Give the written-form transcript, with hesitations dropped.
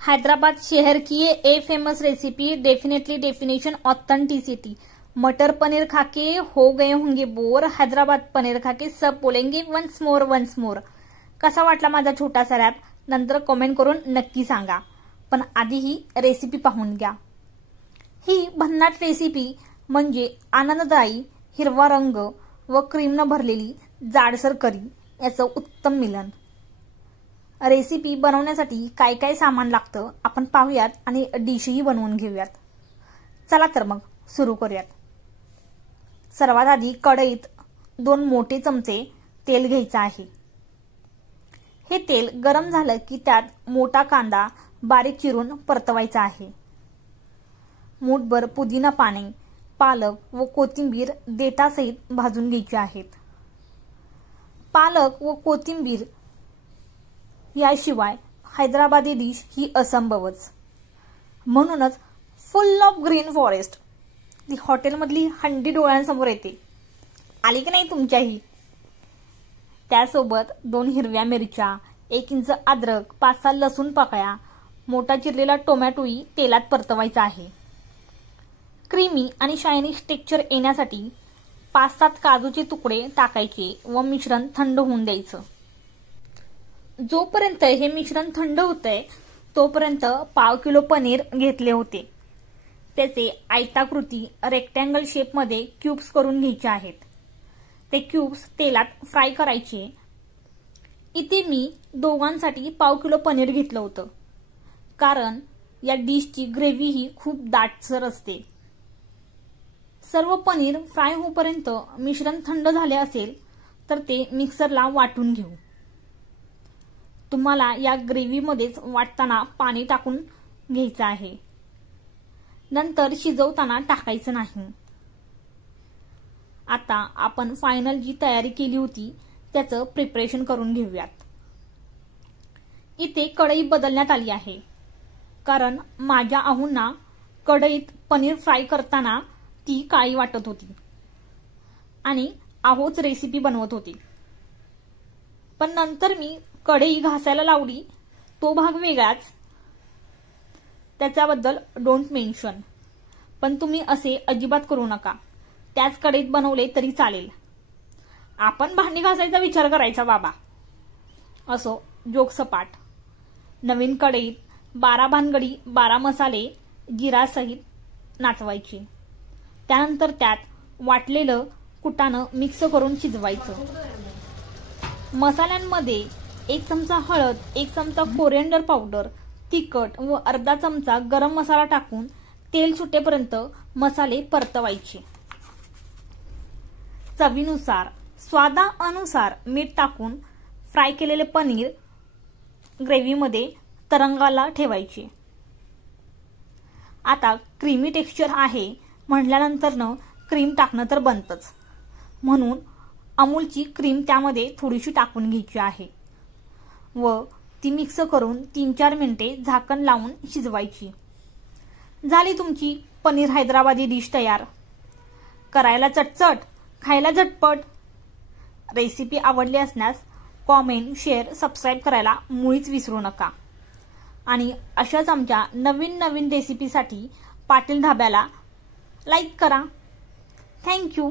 हैदराबाद शहर की ये a famous recipe, definitely definition authenticity. मटर पनीर खाके हो गए होंगे बोर, हैदराबाद पनीर खाके सब बोलेंगे वन्स मोर वन्स मोर। कसा वाटला माझा छोटासा रॅप नंतर कमेंट करून नक्की सांगा। पण आधी ही रेसिपी पाहून घ्या। ही भन्नाट रेसिपी म्हणजे आनंददायी हिरवा रंग व क्रीमनं भरलेली जाडसर करी याचं उत्तम मिलन। रेसिपी बनवण्यासाठी काय काय सामान लागतं आपण पाहूयात आणि डिशही बनवून घेऊयात। चला तर मग सुरू करूयात। सर्वात आधी कढईत 2 मोठे चमचे तेल घ्यायचं आहे। हे तेल गरम झालं की त्यात मोठा कांदा बारीक चिरून परतवायचा आहे। मूठभर पुदिना पाने, पालक व कोथिंबीर देठासहित भाजून घ्यायची आहेत। पालक व कोथिंबीर याशिवाय हैदराबादी डिश ही असंभवच। म्हणूनच फुल ऑफ ग्रीन फॉरेस्ट ती हॉटेलमधली हंडी डोळ्यांसमोर येते। आली की नाही तुमच्याही? त्यासोबत 2 हिरव्या मिरच्या, 1 इंच अद्रक, 5-6 लसूण पाकळ्या, मोठा चिरलेला टोमॅटोही तेलात परतवायचा आहे। क्रीमी आणि शायनी टेक्स्चर येण्यासाठी 5-7 काजूचे तुकडे टाकायचे व मिश्रण थंड होऊन द्यायचं। जोपर्यंत हे मिश्रण थंड होतंय तोपर्यंत पाव किलो पनीर घेतले होते। त्याचे आयताकृती रेक्टँगल शेप मध्ये क्यूब्स करून घ्यायचे आहेत। ते क्यूब्स तेलात फ्राय करायचे। इथे मी दोघांसाठी पाव किलो पनीर घेतलं होतं, कारण या डिशची ग्रेव्ही ही खूप दाटसर असते। सर्व पनीर फ्राय होईपर्यंत मिश्रण थंड झाले असेल तर ते मिक्सरला वाटून घेऊ। तुम्हाला या ग्रेव्ही मध्येच वाटताना पाणी टाकून घ्यायचं आहे, नंतर शिजवताना टाकायचं नाही। आता आपण फायनल जी तयारी केली होती त्याचं प्रिपरेशन करून घेऊयात। इथे कढई बदलण्यात आली आहे, कारण माझ्या आहूंना कढईत पनीर फ्राय करताना ती काळी वाटत होती आणि आहोच रेसिपी बनवत होती। पण नंतर मी कढई घासायला लावली तो भाग वेगळाच, त्याच्याबद्दल डोंट मेन्शन। पण तुम्ही असे अजिबात करू नका, त्याच कढईत बनवले तरी चालेल। आपण भांडी घासायचा विचार करायचा बाबा। असो, जोक सपाट। नवीन कढईत 12 भानगडी 12 मसाले जिरासहित नाचवायचे। त्यानंतर त्यात वाटलेलं कुटाणं मिक्स करून शिजवायचं। मसाल्यांमध्ये 1 चमचा हळद, 1 चमचा कोरिएंडर पावडर, तिखट व अर्धा चमचा गरम मसाला टाकून तेल सुटेपर्यंत मसाले परतवायचे। चवीनुसार, स्वादानुसार मीठ टाकून फ्राय केलेले पनीर ग्रेव्हीमध्ये तरंगाला ठेवायचे। आता क्रीमी टेक्स्चर आहे म्हटल्यानंतर क्रीम टाकणं तर बनतच, म्हणून अमूलची क्रीम त्यामध्ये थोडीशी टाकून घ्यायची आहे व ती मिक्स करून 3-4 मिनिटे झाकण लावून शिजवायची। झाली तुमची पनीर हैदराबादी डिश तयार। करायला चटचट, खायला झटपट। रेसिपी आवडली असल्यास कॉमेंट, शेअर, सबस्क्राईब करायला मुळीच विसरू नका। आणि अशाच आमच्या नवीन नवीन रेसिपीसाठी पाटील धाब्याला लाईक करा। थँक्यू।